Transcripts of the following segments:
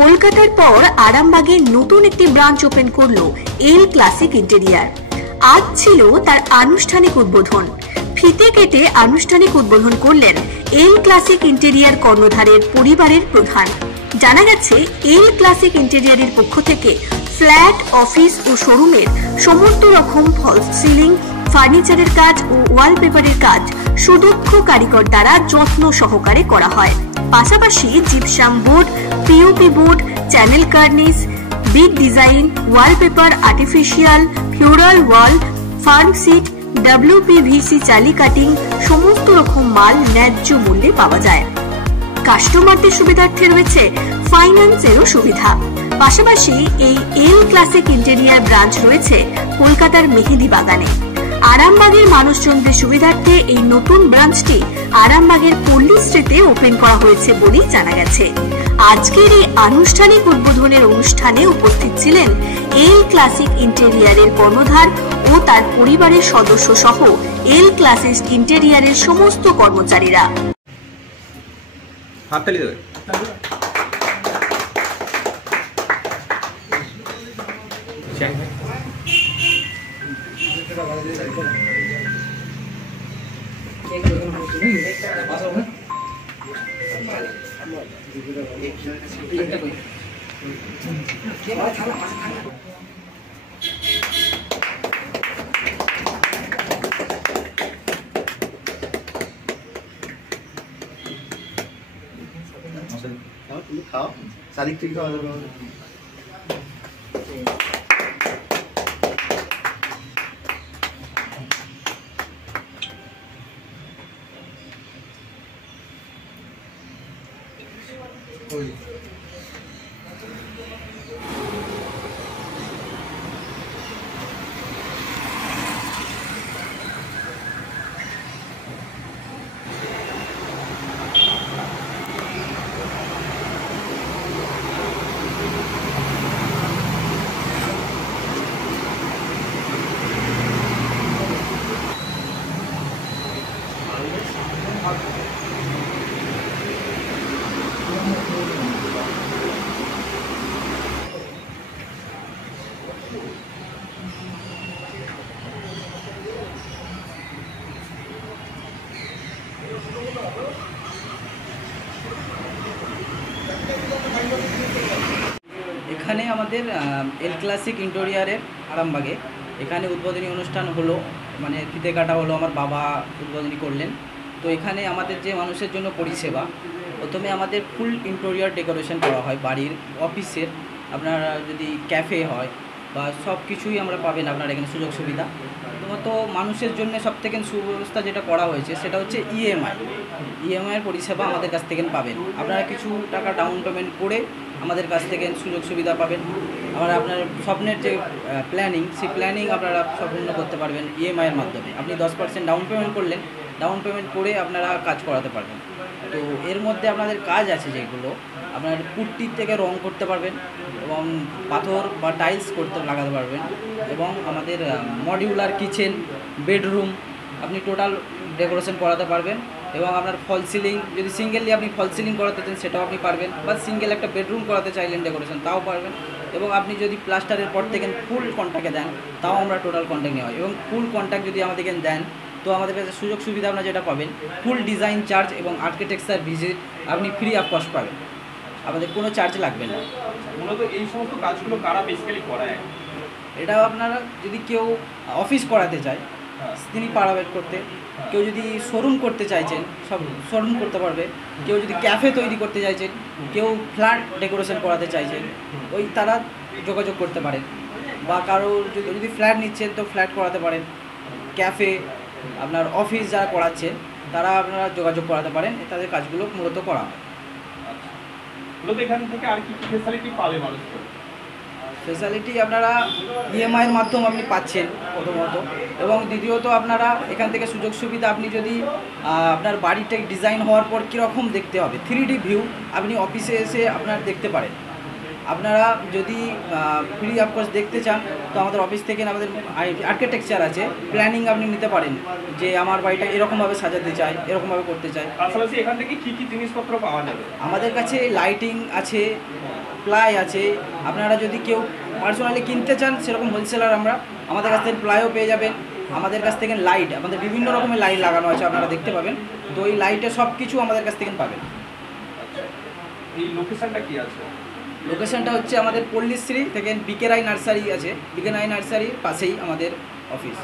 কলকাতার পর আরামবাগে নতুন একটি ব্রাঞ্চ ওপেন করলো এল ক্লাসিক ইন্টেরিয়ার। আজ ছিল তার আনুষ্ঠানিক উদ্বোধন। ফিতে কেটে আনুষ্ঠানিক উদ্বোধন করলেন এল ক্লাসিক ইন্টেরিয়ার কর্ণধারের পরিবারের প্রধান। জানা গেছে এল ক্লাসিক ইন্টেরিয়ারের পক্ষ থেকে ফ্ল্যাট, অফিস ও শোরুমের সমস্ত রকম ফলস সিলিং, ফার্নিচারের কাজ ও ওয়ালপেপারের কাজ সুদক্ষ কারিগর দ্বারা যত্ন সহকারে করা হয়। পাশাপাশি gypsum board, POP board, channel cornice, বিট design, wallpaper, artificial, floral wall, ফার্ম সিট, WPVC চালি কাটিং সমস্ত রকম মাল ন্যায্য মূল্যে পাওয়া যায়। কাস্টমারদের সুবিধার্থে রয়েছে ফাইন্যান্সেরও সুবিধা। পাশাপাশি এই এল ক্লাসিক ইন্টেরিয়ার ব্রাঞ্চ রয়েছে কলকাতার মেহেদিবাগানে। আরামবাগের মানুষজনদের সুবিধার্থে এই নতুন ব্রাঞ্চটি আরামবাগের পল্লী স্ট্রিটে ওপেন করা হয়েছে বলেই জানা গেছে। আজকের এই আনুষ্ঠানিক উদ্বোধনের অনুষ্ঠানে উপস্থিত ছিলেন এল ক্লাসিক ইন্টেরিয়ারের কর্ণধার ও তার পরিবারের সদস্য সহ এল ক্লাসিক ইন্টেরিয়ারের সমস্ত কর্মচারীরা। হাততালি দেবে। তুমি খাও, শালিক ঠিক খাওয়া যাবে। এখানে আমাদের এল ক্লাসিক ইন্টেরিয়ারের আরামবাগে এখানে উদ্বোধনী অনুষ্ঠান হলো, মানে ফিতে কাটা হলো, আমার বাবা উদ্বোধনী করলেন। তো এখানে আমাদের যে মানুষের জন্য পরিষেবা, প্রথমে আমাদের ফুল ইন্টেরিয়ার ডেকোরেশন করা হয় বাড়ির, অফিসের, আপনার যদি ক্যাফে হয় বা সব কিছুই আমরা পাবেন আপনার এখানে সুযোগ সুবিধা। প্রথমত মানুষের জন্য সবথেকে সুব্যবস্থা যেটা করা হয়েছে সেটা হচ্ছে ইএমআইয়ের পরিষেবা আমাদের কাছ থেকে পাবেন। আপনারা কিছু টাকা ডাউন পেমেন্ট করে আমাদের কাছ থেকে সুযোগ সুবিধা পাবেন। আমরা আপনার স্বপ্নের যে প্ল্যানিং, সেই প্ল্যানিং আপনারা সম্পূর্ণ করতে পারবেন ইএমআইয়ের মাধ্যমে। আপনি 10% ডাউন পেমেন্ট করলেন, ডাউন পেমেন্ট করে আপনারা কাজ করাতে পারবেন। তো এর মধ্যে আপনাদের কাজ আছে যেগুলো আপনার পুট্টির থেকে রং করতে পারবেন এবং পাথর বা টাইলস লাগাতে পারবেন, এবং আমাদের মডিউলার কিচেন, বেডরুম আপনি টোটাল ডেকোরেশন করাতে পারবেন। এবং আপনার ফল সিলিং, যদি সিঙ্গেলি আপনি ফল সিলিং করাতে চান সেটাও আপনি পারবেন, বা সিঙ্গেল একটা বেডরুম করাতে চাইলেন ডেকোরেশন, তাও পারবেন। এবং আপনি যদি প্লাস্টারের পর থেকে ফুল কন্ট্রাক্টে দেন তাও আমরা টোটাল কন্ট্রাক্ট নেওয়া হয়। এবং ফুল কন্ট্রাক্ট যদি আমাদেরকে দেন তো আমাদের কাছে সুযোগ সুবিধা আপনারা যেটা পাবেন, ফুল ডিজাইন চার্জ এবং আর্কিটেকচার ভিজিট আপনি ফ্রি অফ কস্ট পাবেন, আমাদের কোনো চার্জ লাগবে না। মূলত এই সমস্ত কাজগুলো কারা বেসিক্যালি করায়? এটা আপনারা যদি কেউ অফিস করাতে চায় তিনি পারবেন করতে, কেউ যদি শোরুম করতে চাইছেন সব শোরুম করতে পারবে, কেউ যদি ক্যাফে তৈরি করতে চাইছেন, কেউ ফ্ল্যাট ডেকোরেশন করাতে চাইছেন, ওই তারা যোগাযোগ করতে পারেন। বা কারো যদি ফ্ল্যাট নিচ্ছেন তো ফ্ল্যাট করাতে পারেন, ক্যাফে, আপনার অফিস যারা করাচ্ছেন তারা আপনারা যোগাযোগ করাতে পারেন, তাদের কাজগুলো মূলত করা হয়। মূলত এখান থেকে আর কি ফ্যাসিলিটি পাবে মানুষ? ফ্যাসিলিটি আপনারা ইএমআইয়ের মাধ্যমে আপনি পাচ্ছেন প্রথমত, এবং দ্বিতীয়ত আপনারা এখান থেকে সুযোগ সুবিধা, আপনি যদি আপনার বাড়িটা ডিজাইন হওয়ার পর কীরকম দেখতে হবে 3D ভিউ আপনি অফিসে এসে আপনার দেখতে পারেন। আপনারা যদি ফ্রি অফকোর্স দেখতে চান তো আমাদের অফিস থেকে আমাদের আর্কিটেকচার আছে, প্ল্যানিং আপনি নিতে পারেন যে আমার বাড়িটা এরকমভাবে সাজাতে চাই, এরকমভাবে করতে চাই। পাশাপাশি এখান থেকে কী কী জিনিসপত্র পাওয়া যাবে? আমাদের কাছে লাইটিং আছে, প্লাই আছে। আপনারা যদি কেউ পার্সোনালি কিনতে চান সেরকম হোলসেলার আমরা, আমাদের কাছ থেকে প্লাইও পেয়ে যাবেন। আমাদের কাছ থেকে লাইট, আমাদের বিভিন্ন রকমের লাইট লাগানো আছে, আপনারা দেখতে পাবেন। তো এই লাইটে সব কিছু আমাদের কাছ থেকে পাবেন। এই লোকেশনটা কি আছে? লোকেশনটা হচ্ছে আমাদের পল্লীশ্রী থেকে বিকে রায় নার্সারি আছে, বিকে রায় নার্সারির পাশেই আমাদের অফিস।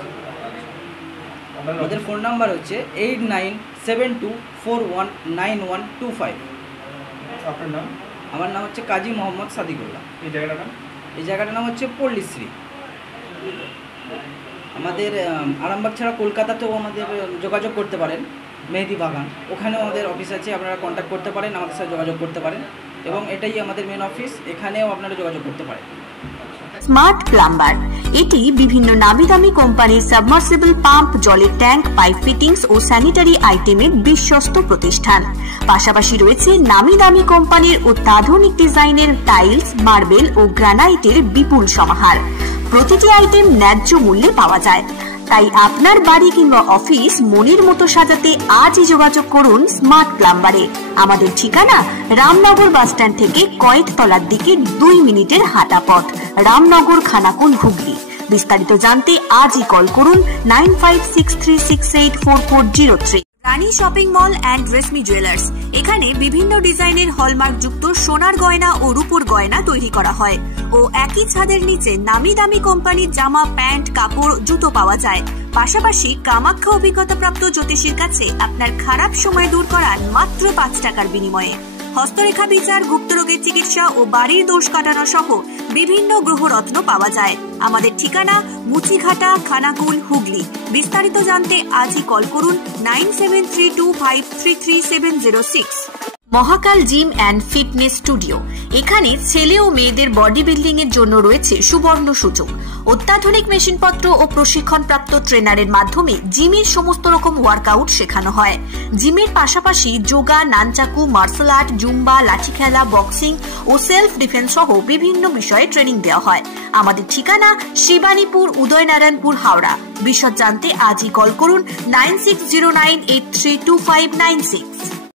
আমাদের ফোন নাম্বার হচ্ছে 8972419125। আপনার নাম? আমার নাম হচ্ছে কাজী মোহাম্মদ সাদিকুল্লাহ। এই জায়গাটার নাম? এই জায়গাটার নাম হচ্ছে পল্লীশ্রী। আমাদের আরামবাগ ছাড়া কলকাতাতেও আমাদের যোগাযোগ করতে পারেন, মেহেদি বাগান, ওখানেও আমাদের অফিস আছে, আপনারা কন্ট্যাক্ট করতে পারেন, আমাদের সাথে যোগাযোগ করতে পারেন। এবং এটাই আমাদের মেন অফিস, এখানেও আপনারা যোগাযোগ করতে পারেন। স্মার্ট প্লাম্বার, এটি বিভিন্ন নামিদামি কোম্পানির সাবমার্সিবল পাম্প, জলের ট্যাঙ্ক, পাইপ ফিটিংস ও স্যানিটারি আইটেমের বিশ্বস্ত প্রতিষ্ঠান। পাশাপাশি রয়েছে নামিদামি কোম্পানির অত্যাধুনিক ডিজাইনের টাইলস, মার্বেল ও গ্রানাইটের বিপুল সমাহার। প্রতিটি আইটেম ন্যায্য মূল্যে পাওয়া যায়। তাই আপনার বাড়ি কিংবা অফিস মনের মতো সাজাতে আজই যোগাযোগ করুন স্মার্ট প্লাম্বারে। আমাদের ঠিকানা রামনগর বাসস্ট্যান্ড থেকে কয়েকতলার দিকে 2 মিনিটের হাঁটা পথ, রামনগর, খানাকুল, হুগলি। বিস্তারিত জানতে আজই কল করুন 9563684403। Rani shopping mall and Reshmi jewellers, এখানে বিভিন্ন ডিজাইনের হলমার্ক যুক্ত সোনার গয়না ও রূপোর গয়না তৈরি করা হয় ও একই ছাদের নিচে নামি দামি কোম্পানির জামা, প্যান্ট, কাপড়, জুতো পাওয়া যায়। পাশাপাশি কামাখ্যা অভিজ্ঞতাপ্রাপ্ত জ্যোতিষীর কাছে আপনার খারাপ সময় দূর করান মাত্র 5 টাকার বিনিময়ে। হস্তরেখা বিচার, গুপ্তরোগের চিকিৎসা ও বাড়ির দোষ কাটানো সহ বিভিন্ন গ্রহরত্ন পাওয়া যায়। আমাদের ঠিকানা মুচিঘাটা, খানাকুল, হুগলি। বিস্তারিত জানতে আজই কল করুন 9732533706। মহাকাল জিম অ্যান্ড ফিটনেস স্টুডিও, এখানে ছেলে ও মেয়েদের বডি বিল্ডিং এর জন্য রয়েছে সুবর্ণ সুযোগ। অত্যাধুনিক মেশিনপত্র ও প্রশিক্ষণপ্রাপ্ত ট্রেনারের মাধ্যমে জিমের সমস্ত রকম ওয়ার্কআউট শেখানো হয়। জিমের পাশাপাশি yoga, nunchaku, martial art, zumba, লাঠি খেলা, বক্সিং ও সেলফ ডিফেন্স সহ বিভিন্ন বিষয়ে ট্রেনিং দেওয়া হয়। আমাদের ঠিকানা শিবানীপুর, উদয়নারায়ণপুর, হাওড়া। বিশদ জানতে আজই কল করুন 9609832596।